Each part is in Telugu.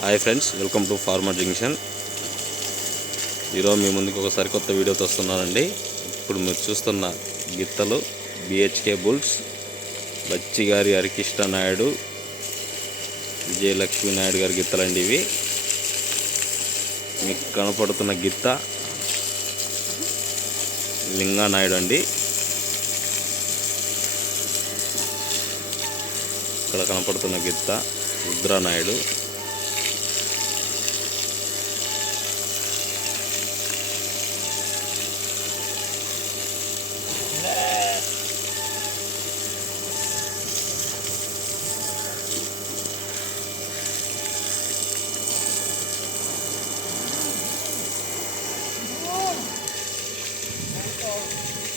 Hi friends welcome to farmer junction ఈరోజు మీ ముందుకు ఒక సరికొత్త వీడియోతో వస్తున్నానండి. ఇప్పుడు మీరు చూస్తున్న గిత్తలు బిహెచ్కే బుల్స్ బచ్చి గారి హరికృష్ణ నాయుడు విజయలక్ష్మి నాయుడు గారి గిత్తలండి ఇవి. మీకు కనపడుతున్న గిత్త లింగా నాయుడు అండి. ఇక్కడ కనపడుతున్న గిత్త రుద్రానాయుడు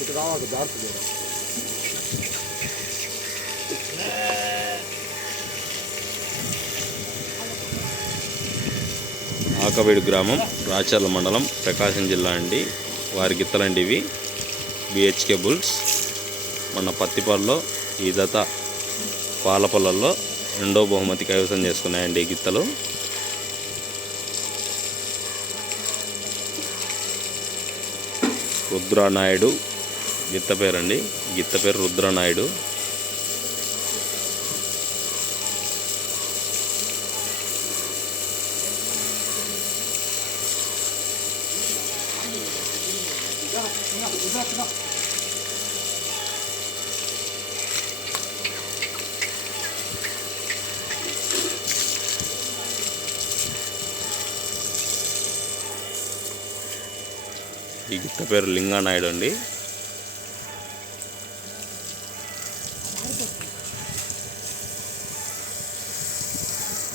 ఇటు రావాలి జాగ్రత్త చూడు. ఆకవేడు గ్రామం రాచర్ల మండలం ప్రకాశం జిల్లా అండి. వారి గిత్తలండి ఇవి బిహెచ్కే బుల్స్. మన పత్తిపాల్లో ఈ దత పాల పొలాల్లో రెండో బహుమతి కైవసం చేసుకున్నాయండి ఈ గిత్తలు. రుద్రానాయుడు గిత్త పేరండి. గిత్త పేరు రుద్రనాయుడు. ఈ గిత్త పేరు లింగానాయుడు అండి.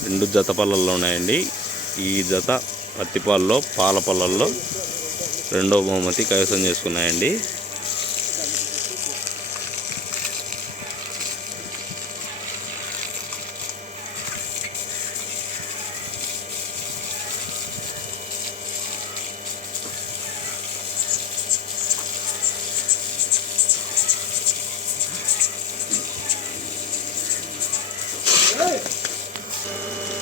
రెండు జత పళ్ళల్లో ఉన్నాయండి ఈ జత పత్తి పాలలో పాల పళ్ళల్లో రెండో బహుమతి కైవసం చేసుకున్నాయండి Hey! Thank you.